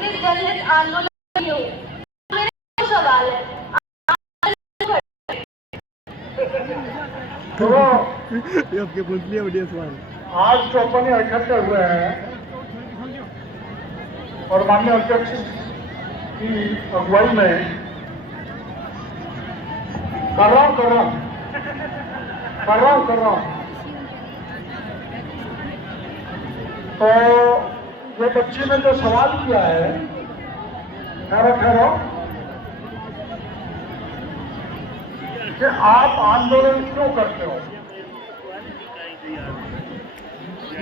राजनीतिक जनहित आंदोलन की हूँ। मेरा सवाल है, तो ये आपके पूछ लिया बढ़िया सवाल। आज जो अपन इकट्ठे हुए हैं और माननीय अध्यक्ष की अगुवाई में कर रहा हूं तो ये बच्ची ने जो सवाल किया है, ठहरो कि आप आंदोलन क्यों करते हो।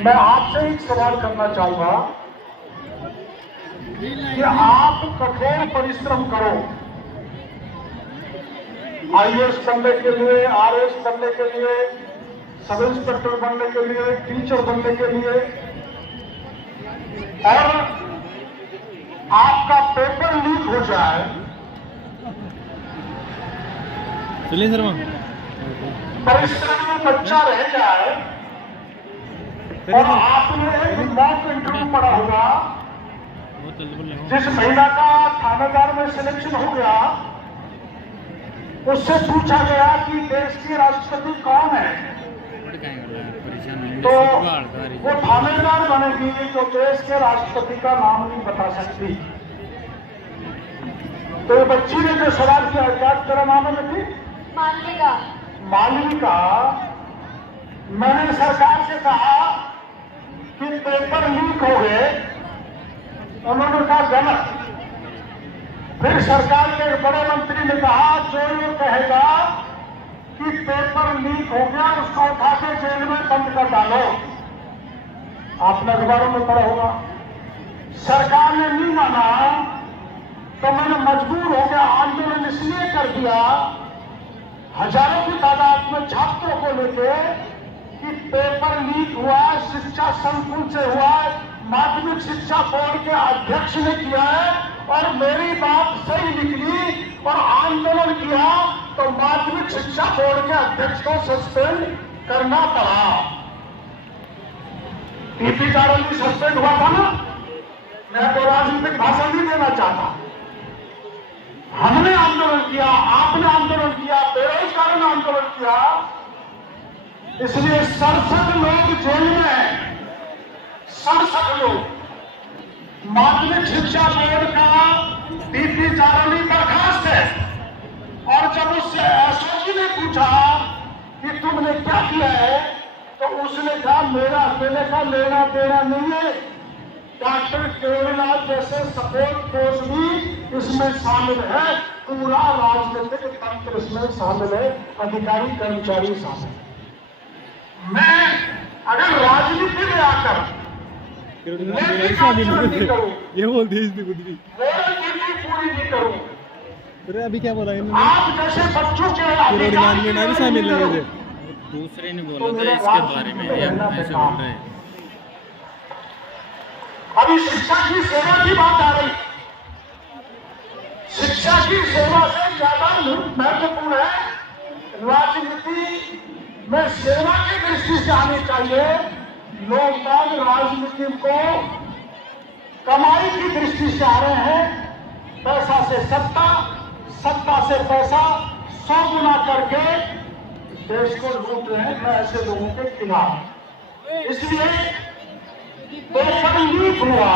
मैं आपसे एक सवाल करना चाहूंगा कि आप कठोर परिश्रम करो, आईएएस बनने के लिए, आरएएस बनने के लिए, सब इंस्पेक्टर बनने के लिए, टीचर बनने के लिए, और आपका पेपर लीक हो जाए, चलिए शर्मा, परिश्रम में बच्चा रह जाए और आपने एक मॉक इंटरव्यू पढ़ा होगा, जिस महिला का थानेदार में सिलेक्शन हो गया, उससे पूछा गया कि देश की राष्ट्रपति कौन है, तो वो थानेदार बनेगी जो देश के राष्ट्रपति का नाम नहीं बता सकती। तो बच्ची ने जो सवाल किया, क्या तेरा नाम है बेटी? मालविका। मैंने सरकार से कहा कि पेपर लीक हो गए, उन्होंने कहा गलत। फिर सरकार के बड़े मंत्री ने कहा जो ये कहेगा कि पेपर लीक हो गया उसको उठा के जेल में बंद कर डालो। आपने अखबारों में पढ़ा होगा। सरकार ने नहीं माना तो मैंने मजबूर हो गया, आंदोलन इसलिए कर दिया हजारों की तादाद में छात्रों को लेके कि पेपर लीक हुआ, शिक्षा संकुल से हुआ, माध्यमिक शिक्षा बोर्ड के अध्यक्ष ने किया है और मेरी बात सही निकली और आंदोलन किया तो माध्यमिक शिक्षा बोर्ड के अध्यक्ष को सस्पेंड करना पड़ा। टीपी कारंडी सस्पेंड हुआ था ना। मैं तो राजनीतिक भाषण नहीं देना चाहता। हमने आंदोलन किया, आपने आंदोलन किया, बेरोजगारों ने आंदोलन किया, इसलिए 67 लोग जेल में हैं, 67 लोग। माध्यमिक शिक्षा बोर्ड का टीपी कारंडी बर्खास्त है और जब उससे एसओजी ने पूछा कि तुमने क्या किया है तो उसने कहा मेरा अकेले का लेना देना नहीं है, डॉक्टर केवलनाथ जैसे सपोर्ट फोर्स भी इसमें शामिल है, पूरा राजनीतिक तंत्र इसमें शामिल है, अधिकारी कर्मचारी शामिल है। मैं अगर राजनीति में आकर नहीं करूं, ये बोलती है इसमें कुछ भी पूरी नहीं करूं, अरे अभी क्या बोला इन्होंने? आप जैसे बच्चों के अधिकार शामिल है। दूसरे ने बोला था इसके बारे में, ऐसे बोल रहे हैं। अभी शिक्षा की सेवा की बात आ रही। शिक्षा की सेवा से ज्यादा महत्वपूर्ण है राजनीति में सेवा की दृष्टि से आनी चाहिए। लोग राजनीति को कमाई की दृष्टि से आ रहे हैं, पैसा से सत्ता, सत्ता से पैसा 100 गुना करके देश को लूट रहे हैं। मैं ऐसे लोगों के खिलाफ, इसलिए पेपर लीक हुआ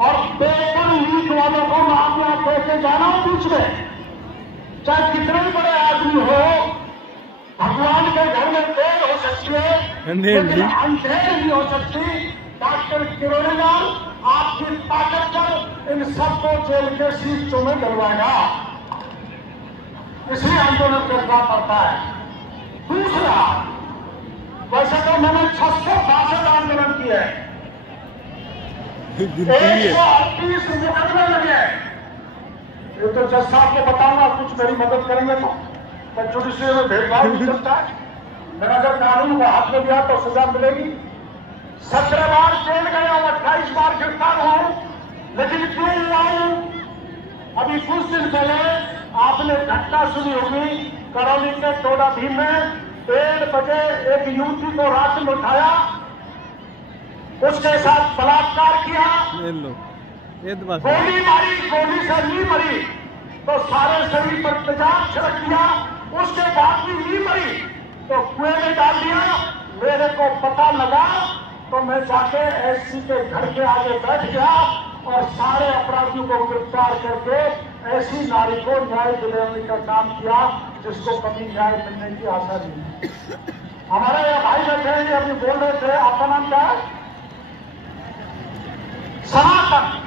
और पेपर लीक वालों को मामला लेके जाना बीच में, चाहे कितने भी बड़े आदमी हो। भगवान के घर में देर हो सकती है लेकिन अंधेर नहीं हो सकती। डॉक्टर केवलनाथ आपकी ताकत पर इन सबको जेल के शीशों में डलवाएगा, इसलिए आंदोलन करना पड़ता है। दूसरा, वैसे तो मैंने 662 आंदोलन किए हैं, 138 मुकदमे लगे। ये तो जज साहब को बताऊंगा, कुछ मेरी मदद करेंगे तो जुडिशरी में भेदभाव नहीं चलता है। मैंने अगर कानून को हाथ में दिया तो सजा मिलेगी। 17 बार जेल गया हूं, 28 बार गिरफ्तार हूं, लेकिन क्यों हुआ हूं? अभी कुछ दिन पहले आपने घटना सुनी होगी, करौली के टोडा भीम में 1:30 बजे एक युवती को रात में उठाया, उसके साथ बलात्कार किया, ये तो बात गोली मारी, गोली से नहीं मरी तो सारे शरीर पर तेजाब छिड़क दिया, उसके बाद भी नहीं मरी तो कुएं में डाल दिया। मेरे को पता लगा तो मैं जाके एससी के घर के आगे बैठ गया और सारे अपराधियों को गिरफ्तार करके ऐसी नारी को न्याय दिलाने का काम किया जिसको कभी न्याय मिलने की आशा नहीं। हमारे ये भाई बैठे हैं, अभी बोल रहे थे, आपका नाम क्या है? सनातन।